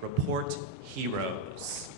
Report Heroes.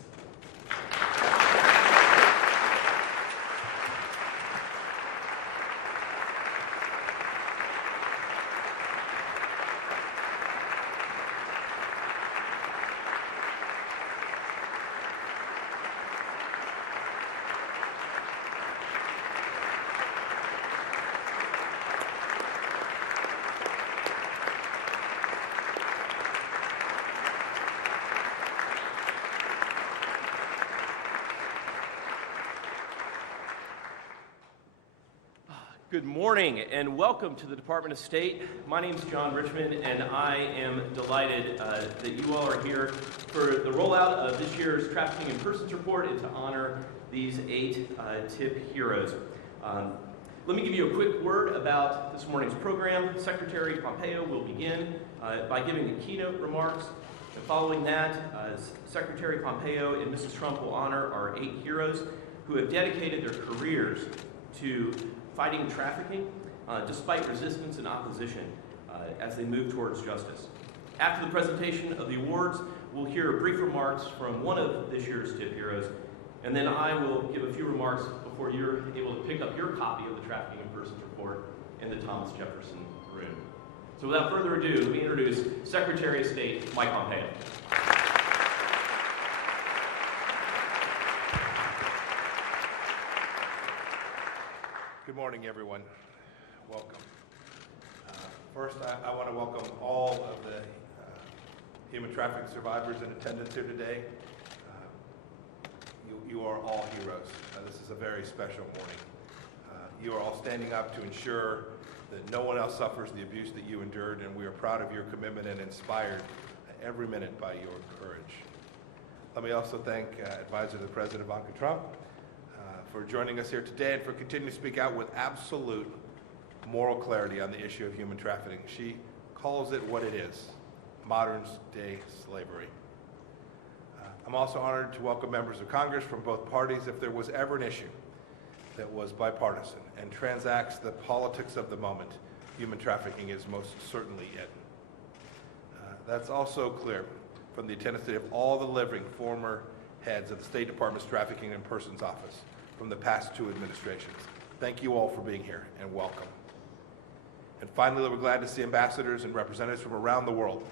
Good morning and welcome to the Department of State. My name is John Richmond and I am delighted that you all are here for the rollout of this year's Trafficking in Persons Report and to honor these 8 TIP heroes. Let me give you a quick word about this morning's program. Secretary Pompeo will begin by giving the keynote remarks. And following that, Secretary Pompeo and Mrs. Trump will honor our 8 heroes who have dedicated their careers to fighting trafficking despite resistance and opposition as they move towards justice. After the presentation of the awards, we'll hear brief remarks from one of this year's TIP heroes, and then I will give a few remarks before you're able to pick up your copy of the Trafficking in Persons Report in the Thomas Jefferson room. So without further ado, let me introduce Secretary of State Mike Pompeo. Good morning, everyone. Welcome. First, I want to welcome all of the human trafficking survivors in attendance here today. You are all heroes. This is a very special morning. You are all standing up to ensure that no one else suffers the abuse that you endured, and we are proud of your commitment and inspired every minute by your courage. Let me also thank Advisor to the President Ivanka Trump for joining us here today and for continuing to speak out with absolute moral clarity on the issue of human trafficking. She calls it what it is, modern-day slavery. I'm also honored to welcome members of Congress from both parties if there was ever an issue that was bipartisan and transacts the politics of the moment. Human trafficking is most certainly it. That's also clear from the attendance today of all the living former heads of the State Department's Trafficking in Persons Office from the past 2 administrations. Thank you all for being here and welcome. And finally, we're glad to see ambassadors and representatives from around the world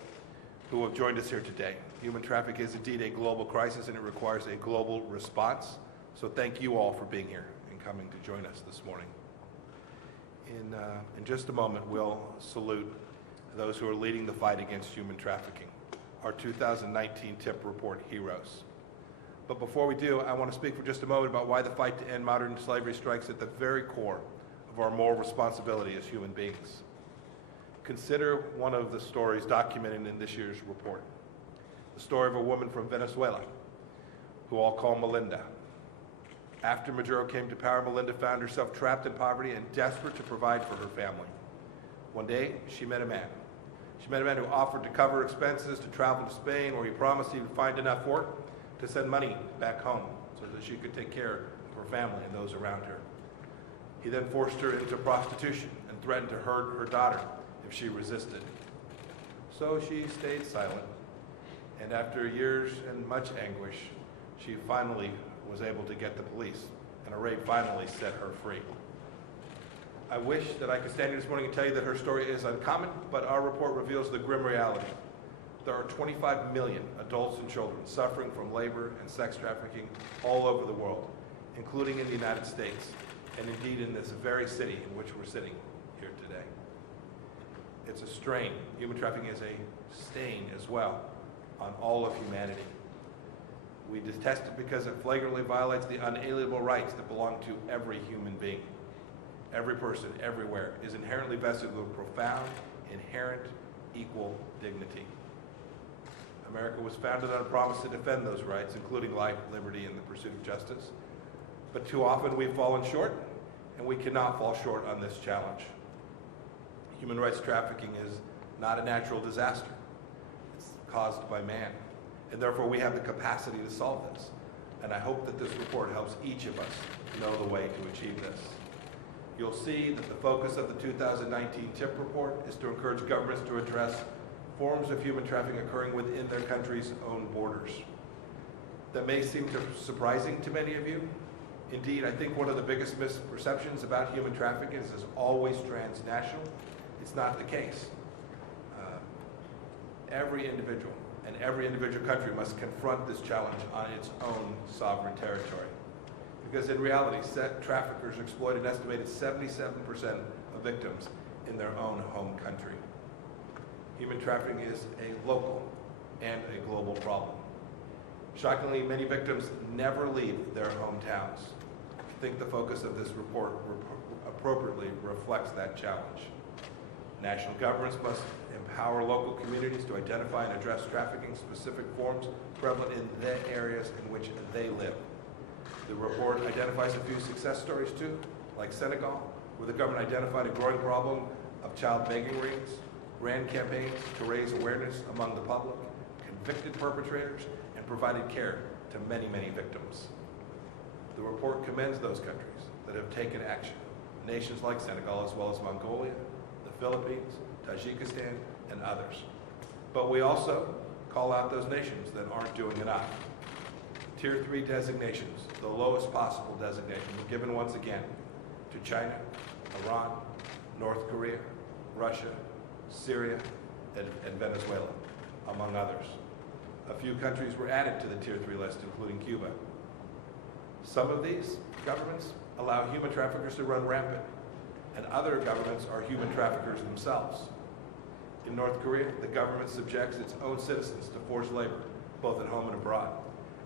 who have joined us here today. Human trafficking is indeed a global crisis and it requires a global response. So thank you all for being here and coming to join us this morning. In just a moment, we'll salute those who are leading the fight against human trafficking, our 2019 TIP Report heroes. But before we do, I want to speak for just a moment about why the fight to end modern slavery strikes at the very core of our moral responsibility as human beings. Consider one of the stories documented in this year's report. The story of a woman from Venezuela, who all call Melinda. After Maduro came to power, Melinda found herself trapped in poverty and desperate to provide for her family. One day, she met a man. She met a man who offered to cover expenses to travel to Spain, where he promised he would find enough work to send money back home so that she could take care of her family and those around her. He then forced her into prostitution and threatened to hurt her daughter if she resisted. So she stayed silent, and after years and much anguish, she finally was able to get the police, and a raid finally set her free. I wish that I could stand here this morning and tell you that her story is uncommon, but our report reveals the grim reality. There are 25 million adults and children suffering from labor and sex trafficking all over the world, including in the United States, and indeed in this very city in which we're sitting here today. It's a strain. Human trafficking is a stain as well on all of humanity. We detest it because it flagrantly violates the unalienable rights that belong to every human being. Every person, everywhere, is inherently vested with profound, inherent, equal dignity. America was founded on a promise to defend those rights, including life, liberty, and the pursuit of justice. But too often we've fallen short, and we cannot fall short on this challenge. Human rights trafficking is not a natural disaster. It's caused by man, and therefore we have the capacity to solve this. And I hope that this report helps each of us know the way to achieve this. You'll see that the focus of the 2019 TIP report is to encourage governments to address forms of human trafficking occurring within their country's own borders. That may seem surprising to many of you. Indeed, I think one of the biggest misperceptions about human trafficking is it's always transnational. It's not the case. Every individual and every individual country must confront this challenge on its own sovereign territory. Because in reality, traffickers exploit an estimated 77% of victims in their own home country. Human trafficking is a local and a global problem. Shockingly, many victims never leave their hometowns. I think the focus of this report appropriately reflects that challenge. National governments must empower local communities to identify and address trafficking-specific forms prevalent in the areas in which they live. The report identifies a few success stories too, like Senegal, where the government identified a growing problem of child begging rings, ran campaigns to raise awareness among the public, convicted perpetrators, and provided care to many, many victims. The report commends those countries that have taken action, nations like Senegal as well as Mongolia, the Philippines, Tajikistan, and others. But we also call out those nations that aren't doing enough. Tier 3 designations, the lowest possible designation, were given once again to China, Iran, North Korea, Russia, Syria, and Venezuela, among others. A few countries were added to the Tier 3 list, including Cuba. Some of these governments allow human traffickers to run rampant, and other governments are human traffickers themselves. In North Korea, the government subjects its own citizens to forced labor, both at home and abroad,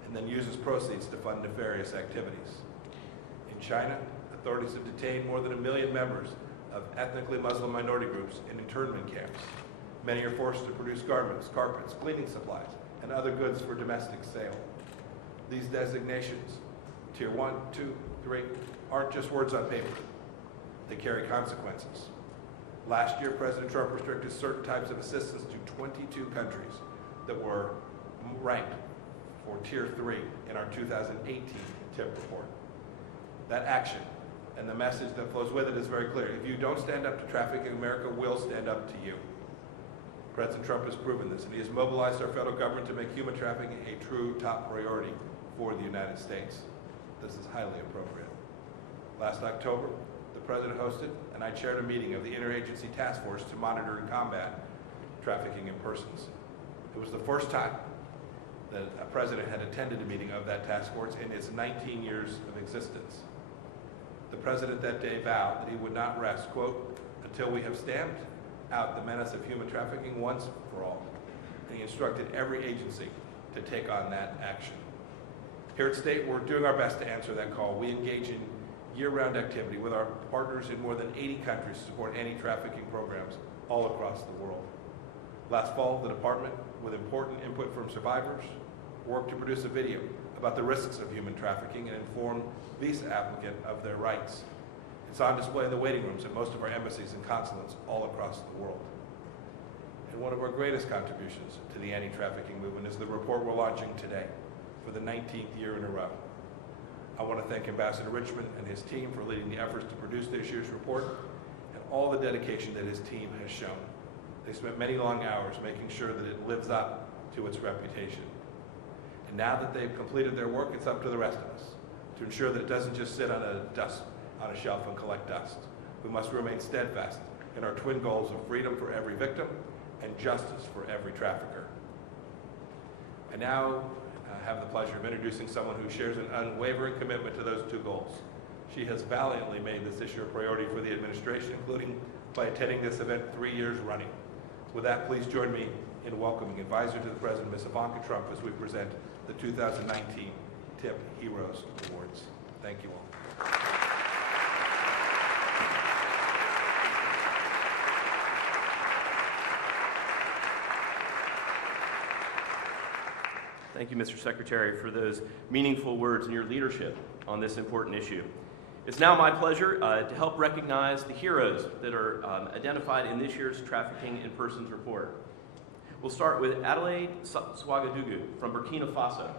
and then uses proceeds to fund nefarious activities. In China, authorities have detained more than 1 million members of ethnically Muslim minority groups in internment camps. Many are forced to produce garments, carpets, cleaning supplies, and other goods for domestic sale. These designations, Tier 1, 2, 3, aren't just words on paper. They carry consequences. Last year, President Trump restricted certain types of assistance to 22 countries that were ranked for Tier 3 in our 2018 TIP report. That action and the message that flows with it is very clear. If you don't stand up to trafficking, America will stand up to you. President Trump has proven this, and he has mobilized our federal government to make human trafficking a true top priority for the United States. This is highly appropriate. Last October, the President hosted and I chaired a meeting of the Interagency Task Force to monitor and combat trafficking in persons. It was the first time that a President had attended a meeting of that task force in its 19 years of existence. The President that day vowed that he would not rest, quote, until we have stamped out the menace of human trafficking once for all. And he instructed every agency to take on that action. Here at State, we're doing our best to answer that call. We engage in year-round activity with our partners in more than 80 countries to support anti-trafficking programs all across the world. Last fall, the department, with important input from survivors, worked to produce a video about the risks of human trafficking and inform visa applicants of their rights. It's on display in the waiting rooms at most of our embassies and consulates all across the world. And one of our greatest contributions to the anti-trafficking movement is the report we're launching today for the 19th year in a row. I want to thank Ambassador Richmond and his team for leading the efforts to produce this year's report and all the dedication that his team has shown. They spent many long hours making sure that it lives up to its reputation. And now that they've completed their work, it's up to the rest of us to ensure that it doesn't just sit on a shelf and collect dust. We must remain steadfast in our twin goals of freedom for every victim and justice for every trafficker. I now have the pleasure of introducing someone who shares an unwavering commitment to those two goals. She has valiantly made this issue a priority for the administration, including by attending this event 3 years running. With that, please join me in welcoming Advisor to the President, Ms. Ivanka Trump, as we present the 2019 TIP Heroes Awards. Thank you all. Thank you, Mr. Secretary, for those meaningful words and your leadership on this important issue. It's now my pleasure to help recognize the heroes that are identified in this year's Trafficking in Persons report. We'll start with Adelaide Swagadugu from Burkina Faso.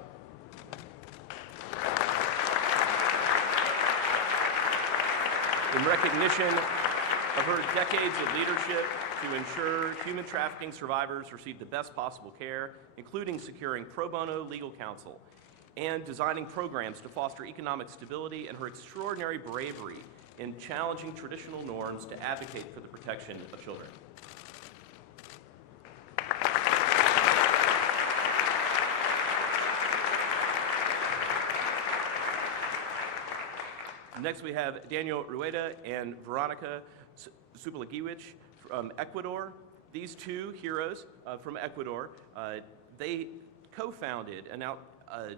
In recognition of her decades of leadership to ensure human trafficking survivors receive the best possible care, including securing pro bono legal counsel and designing programs to foster economic stability, and her extraordinary bravery in challenging traditional norms to advocate for the protection of children. Next, we have Daniel Rueda and Veronica Supligiewicz from Ecuador. These two heroes from Ecuador, they co-founded an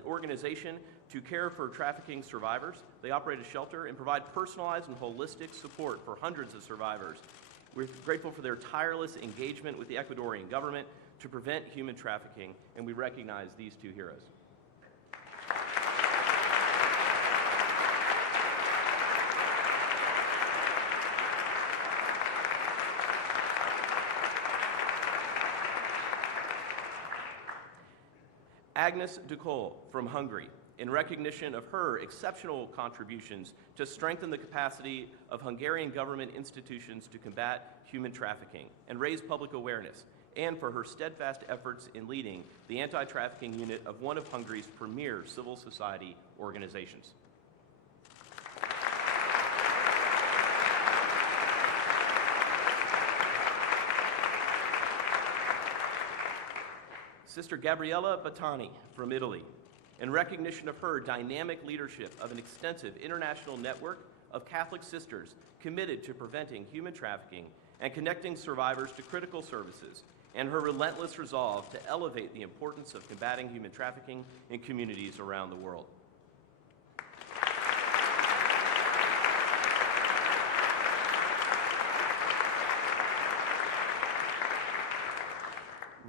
organization to care for trafficking survivors. They operate a shelter and provide personalized and holistic support for hundreds of survivors. We're grateful for their tireless engagement with the Ecuadorian government to prevent human trafficking, and we recognize these two heroes. Agnes Ducol from Hungary, in recognition of her exceptional contributions to strengthen the capacity of Hungarian government institutions to combat human trafficking and raise public awareness, and for her steadfast efforts in leading the anti-trafficking unit of one of Hungary's premier civil society organizations. Sister Gabriella Battani from Italy, in recognition of her dynamic leadership of an extensive international network of Catholic sisters committed to preventing human trafficking and connecting survivors to critical services, and her relentless resolve to elevate the importance of combating human trafficking in communities around the world.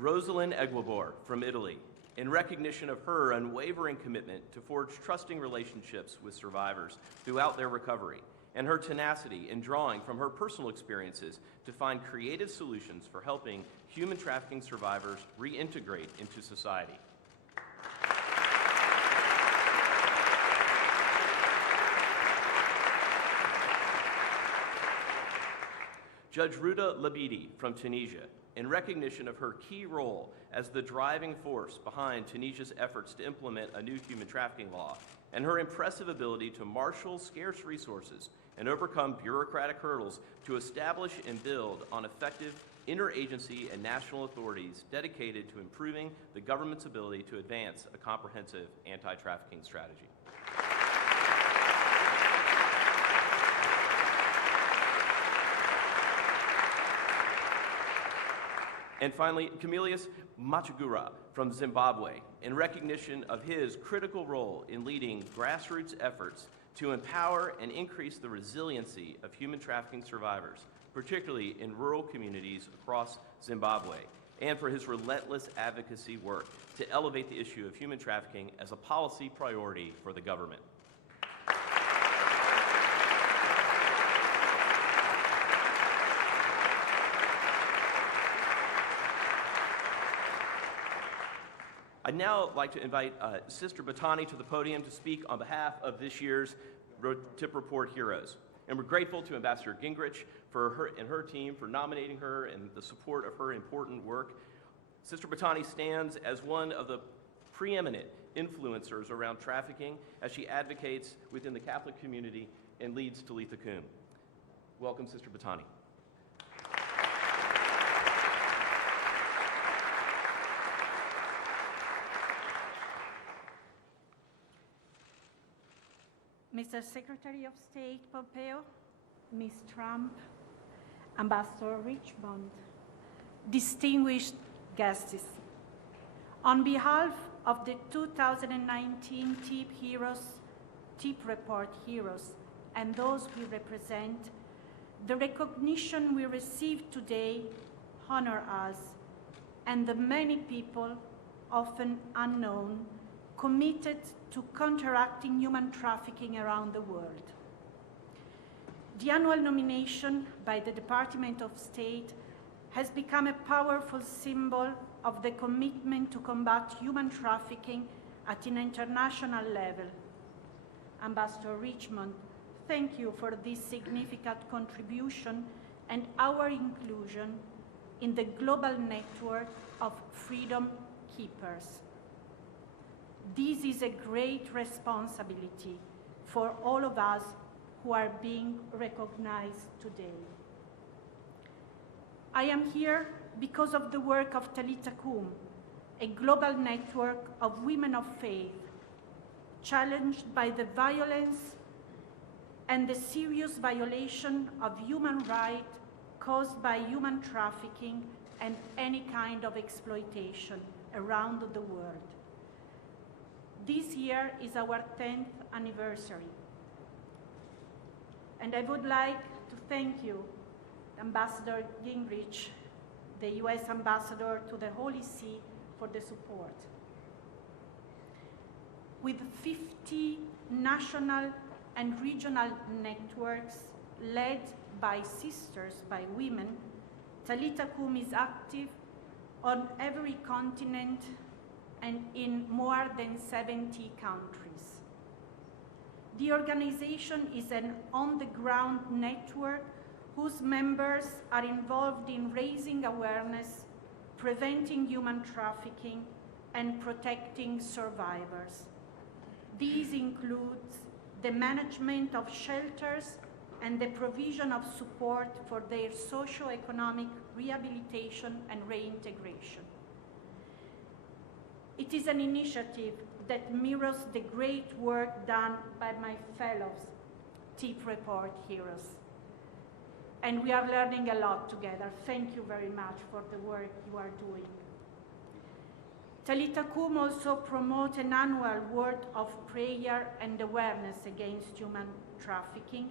Rosalind Eguibor from Italy, in recognition of her unwavering commitment to forge trusting relationships with survivors throughout their recovery, and her tenacity in drawing from her personal experiences to find creative solutions for helping human trafficking survivors reintegrate into society. Judge Ruda Labidi from Tunisia, in recognition of her key role as the driving force behind Tunisia's efforts to implement a new human trafficking law, and her impressive ability to marshal scarce resources and overcome bureaucratic hurdles to establish and build on effective interagency and national authorities dedicated to improving the government's ability to advance a comprehensive anti-trafficking strategy. And finally, Camillus Machagura from Zimbabwe, in recognition of his critical role in leading grassroots efforts to empower and increase the resiliency of human trafficking survivors, particularly in rural communities across Zimbabwe, and for his relentless advocacy work to elevate the issue of human trafficking as a policy priority for the government. I'd now like to invite Sister Battani to the podium to speak on behalf of this year's TIP Report Heroes. And we're grateful to Ambassador Gingrich for her and her team for nominating her and the support of her important work. Sister Battani stands as one of the preeminent influencers around trafficking as she advocates within the Catholic community and leads Talitha Kum. Welcome, Sister Battani. Mr. Secretary of State Pompeo, Ms. Trump, Ambassador Richmond, distinguished guests, on behalf of the 2019 TIP Report Heroes and those we represent, the recognition we receive today honor us and the many people, often unknown, committed to counteracting human trafficking around the world. The annual nomination by the Department of State has become a powerful symbol of the commitment to combat human trafficking at an international level. Ambassador Richmond, thank you for this significant contribution, and our inclusion in the global network of freedom keepers. This is a great responsibility for all of us who are being recognized today. I am here because of the work of Talitha Kum, a global network of women of faith, challenged by the violence and the serious violation of human rights caused by human trafficking and any kind of exploitation around the world. This year is our 10th anniversary. And I would like to thank you, Ambassador Gingrich, the US Ambassador to the Holy See, for the support. With 50 national and regional networks led by sisters, by women, Talitha Kum is active on every continent and in more than 70 countries. The organization is an on-the-ground network whose members are involved in raising awareness, preventing human trafficking, and protecting survivors. These includes the management of shelters and the provision of support for their socio-economic rehabilitation and reintegration. It is an initiative that mirrors the great work done by my fellows, TIP Report heroes. And we are learning a lot together. Thank you very much for the work you are doing. Talitha Kum also promotes an annual word of prayer and awareness against human trafficking,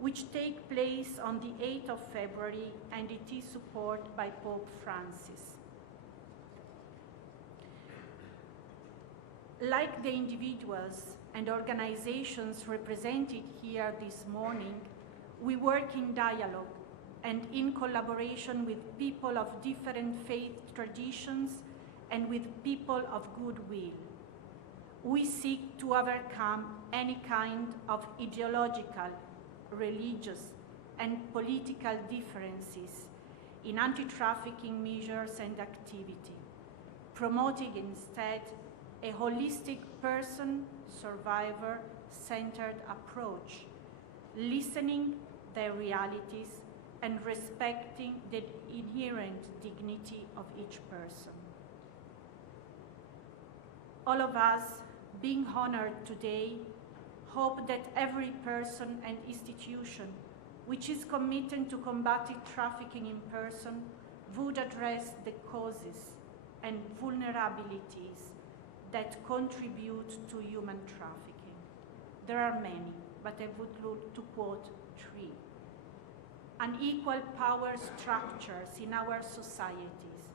which takes place on the 8th of February, and it is supported by Pope Francis. Like the individuals and organizations represented here this morning, we work in dialogue and in collaboration with people of different faith traditions and with people of goodwill. We seek to overcome any kind of ideological, religious, and political differences in anti-trafficking measures and activity, promoting instead a holistic person, survivor, centered approach, listening their realities and respecting the inherent dignity of each person. All of us, being honored today, hope that every person and institution which is committed to combating trafficking in person would address the causes and vulnerabilities that contribute to human trafficking. There are many, but I would look to quote three. Unequal power structures in our societies,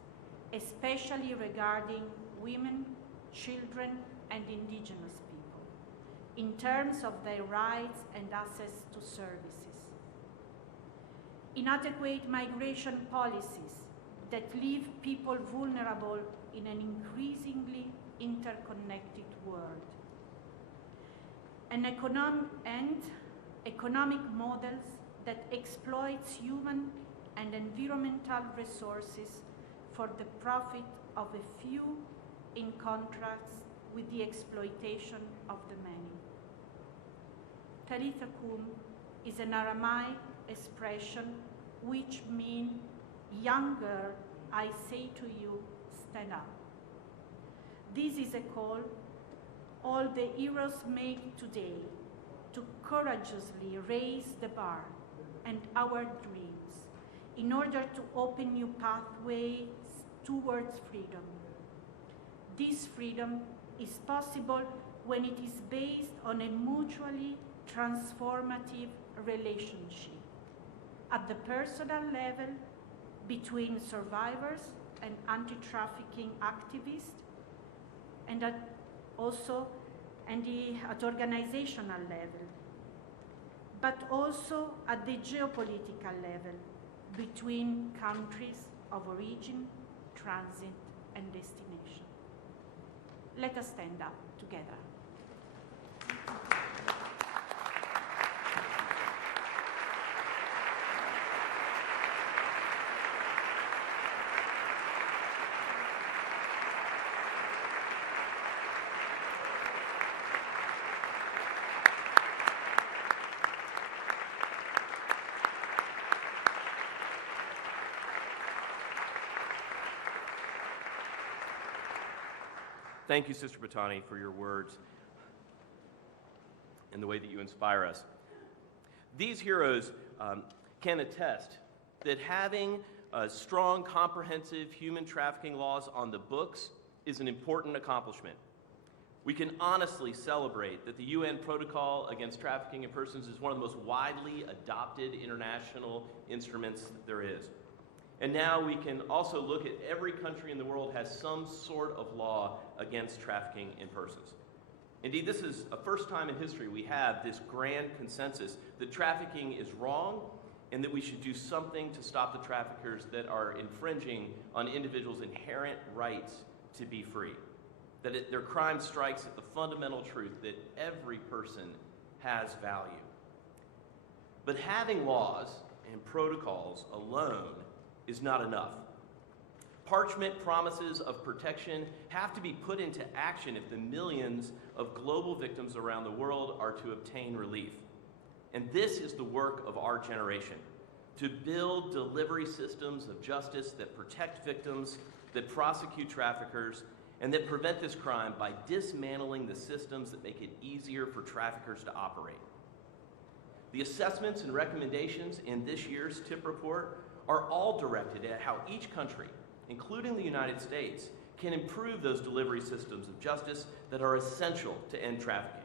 especially regarding women, children, and indigenous people, in terms of their rights and access to services. Inadequate migration policies that leave people vulnerable in an increasingly interconnected world. And economic models that exploits human and environmental resources for the profit of a few in contrast with the exploitation of the many. Talitha Kum is an Aramaic expression which means, young girl, I say to you, stand up. This is a call all the heroes make today to courageously raise the bar and our dreams in order to open new pathways towards freedom. This freedom is possible when it is based on a mutually transformative relationship at the personal level between survivors and anti-trafficking activists, and at organizational level, but also at the geopolitical level between countries of origin, transit, and destination. Let us stand up together. Thank you, Sister Batani, for your words and the way that you inspire us. These heroes can attest that having strong, comprehensive human trafficking laws on the books is an important accomplishment. We can honestly celebrate that the UN Protocol Against Trafficking in Persons is one of the most widely adopted international instruments that there is. And now we can also look at every country in the world has some sort of law against trafficking in persons. Indeed, this is a first time in history we have this grand consensus that trafficking is wrong and that we should do something to stop the traffickers that are infringing on individuals' inherent rights to be free. That their crime strikes at the fundamental truth that every person has value. But having laws and protocols alone is not enough. Parchment promises of protection have to be put into action if the millions of global victims around the world are to obtain relief. And this is the work of our generation, to build delivery systems of justice that protect victims, that prosecute traffickers, and that prevent this crime by dismantling the systems that make it easier for traffickers to operate. The assessments and recommendations in this year's TIP report are all directed at how each country, including the United States, can improve those delivery systems of justice that are essential to end trafficking.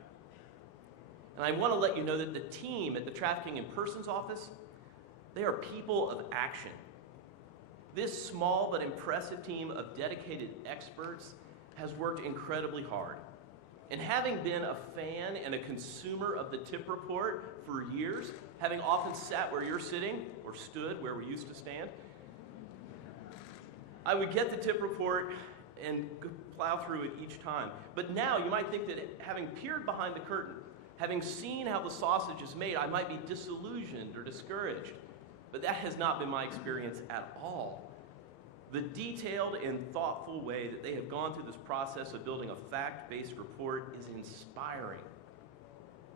And I want to let you know that the team at the Trafficking in Persons Office, they are people of action. This small but impressive team of dedicated experts has worked incredibly hard. And having been a fan and a consumer of the TIP report for years, having often sat where you're sitting, or stood where we used to stand, I would get the TIP report and plow through it each time. But now you might think that having peered behind the curtain, having seen how the sausage is made, I might be disillusioned or discouraged. But that has not been my experience at all. The detailed and thoughtful way that they have gone through this process of building a fact-based report is inspiring.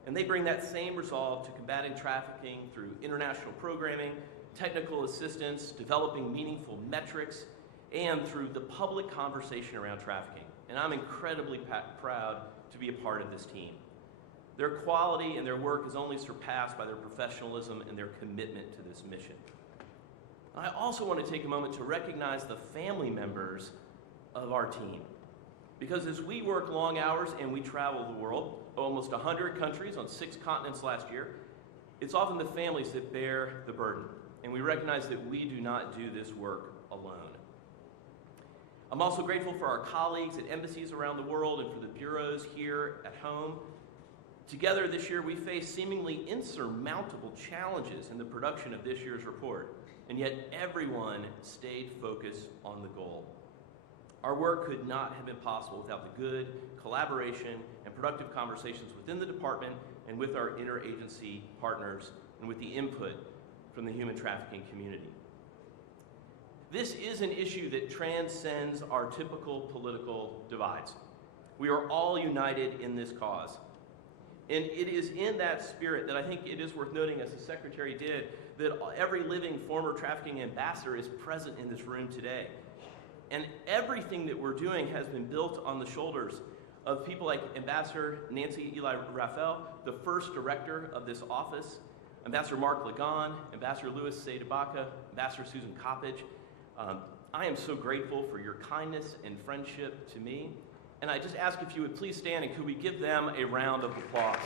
And they bring that same resolve to combating trafficking through international programming, technical assistance, developing meaningful metrics, and through the public conversation around trafficking. And I'm incredibly proud to be a part of this team. Their quality and their work is only surpassed by their professionalism and their commitment to this mission. I also want to take a moment to recognize the family members of our team. Because as we work long hours and we travel the world, almost 100 countries on 6 continents last year, it's often the families that bear the burden. And we recognize that we do not do this work alone. I'm also grateful for our colleagues at embassies around the world and for the bureaus here at home. Together this year, we faced seemingly insurmountable challenges in the production of this year's report. And yet everyone stayed focused on the goal. Our work could not have been possible without the good collaboration and productive conversations within the department and with our interagency partners and with the input from the human trafficking community. This is an issue that transcends our typical political divides. We are all united in this cause. And it is in that spirit that I think it is worth noting, as the Secretary did, that every living former trafficking ambassador is present in this room today. And everything that we're doing has been built on the shoulders of people like Ambassador Nancy Eli Raphael, the first director of this office, Ambassador Mark Lagan, Ambassador Louis Seydabaka, Ambassador Susan Coppage. I am so grateful for your kindness and friendship to me. And I just ask if you would please stand and could we give them a round of applause.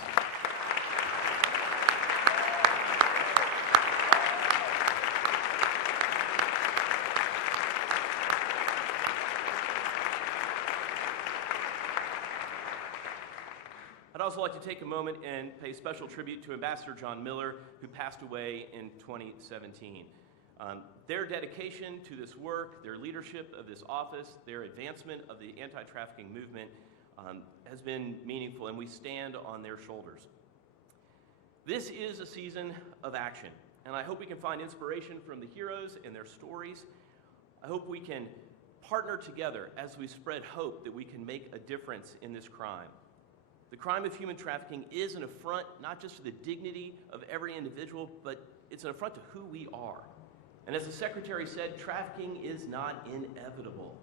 I'd also like to take a moment and pay special tribute to Ambassador John Miller, who passed away in 2017. Their dedication to this work, their leadership of this office, their advancement of the anti-trafficking movement has been meaningful, and we stand on their shoulders. This is a season of action, and I hope we can find inspiration from the heroes and their stories. I hope we can partner together as we spread hope that we can make a difference in this crime. The crime of human trafficking is an affront not just to the dignity of every individual, but it's an affront to who we are. And as the Secretary said, trafficking is not inevitable.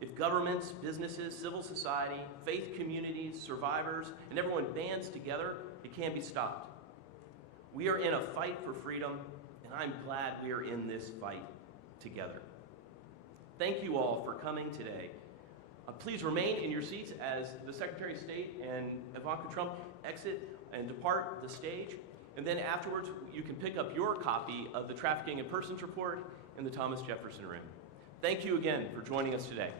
If governments, businesses, civil society, faith communities, survivors, and everyone bands together, it can be stopped. We are in a fight for freedom, and I'm glad we are in this fight together. Thank you all for coming today. Please remain in your seats as the Secretary of State and Ivanka Trump exit and depart the stage. And then afterwards, you can pick up your copy of the Trafficking in Persons Report in the Thomas Jefferson Room. Thank you again for joining us today.